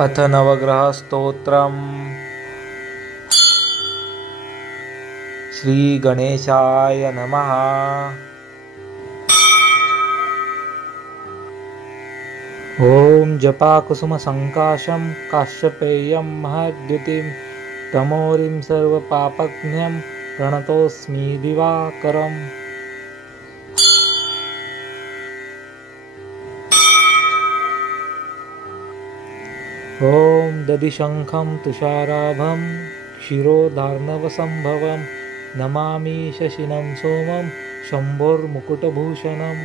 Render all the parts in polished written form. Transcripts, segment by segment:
अथ नवग्रहस्तोत्रम्। श्रीगणेशाय नमः। ॐ जपाकुसुमसङ्काशं काश्यपेयं महद्युतिं तमोरिं सर्वपापघ्नं प्रणतोऽस्मि दिवाकरम्। ॐ दधिशङ्खं तुषाराभं क्षीरोदार्णवसम्भवं नमामि शशिनं सोमं शम्भोर्मुकुटभूषणम्।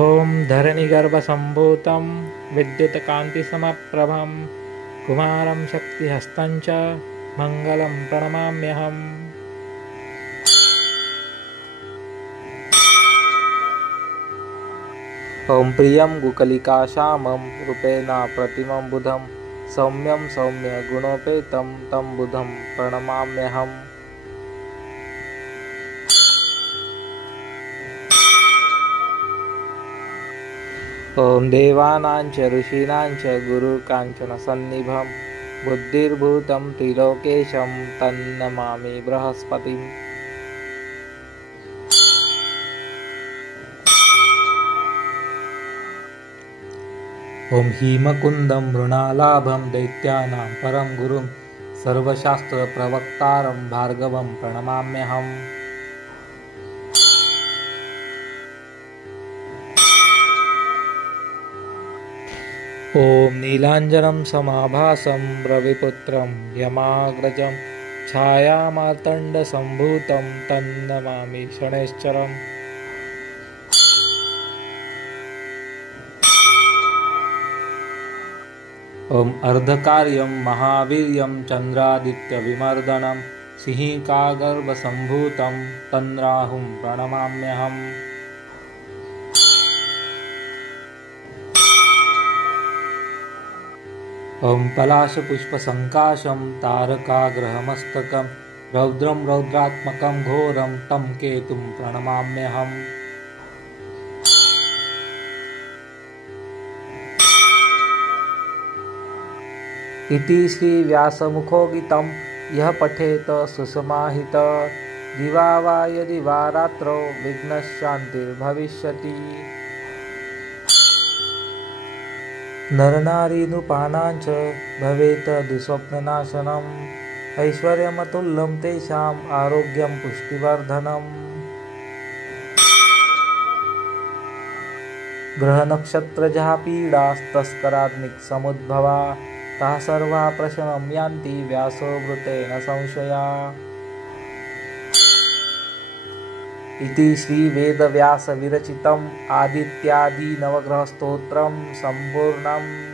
ॐ धरणिगर्भसम्भूतं विद्युत्कान्तिसमप्रभं कुमारं शक्तिहस्तं च मङ्गलं प्रणमाम्यहम्। ॐ प्रियं गुकलिकाश्यामं रूपेण प्रतिमं बुधं सौम्यं सौम्यगुणोपेतं तं बुधं प्रणमाम्यहम्। ॐ देवानां च ऋषीणां च गुरुकाञ्चनसन्निभं बुद्धिर्भूतं त्रिलोकेशं तन्नमामि बृहस्पतिम्। ॐ हीमकुन्दं मृणालाभं दैत्यानां परं गुरुं सर्वशास्त्रप्रवक्तारं भार्गवं प्रणमाम्यहम्। ॐ नीलाञ्जनं समाभासं रविपुत्रं यमाग्रजं छायामार्तण्डसम्भूतं तन्नमामि शनैश्चरम्। ॐ अर्धकार्यं महावीर्यं चन्द्रादित्यविमर्दनं सिंहिकागर्भसम्भूतं तन्राहुं प्रणमाम्यहम्। ॐ पलाशपुष्पसङ्काशं तारकाग्रहमस्तकं रौद्रं रौद्रात्मकं घोरं तं केतुं प्रणमाम्यहम्। इति श्रीव्यासमुखोगितं यः पठेत सुसमाहित दिवा वा यदि वा रात्रौ विघ्नशान्तिर्भविष्यति। नरनारीनुपानां च भवेत् दुःस्वप्ननाशनम् ऐश्वर्यमतुल्यं तेषाम् आरोग्यं पुष्टिवर्धनम्। ग्रहनक्षत्रजः पीडास्तस्कराग्निसमुद्भवा ताः सर्वा प्रशमं यान्ति व्यासोऽमृतेन संशया। इति श्रीवेदव्यासविरचितम् आदित्यादि नवग्रहस्तोत्रं सम्पूर्णम्।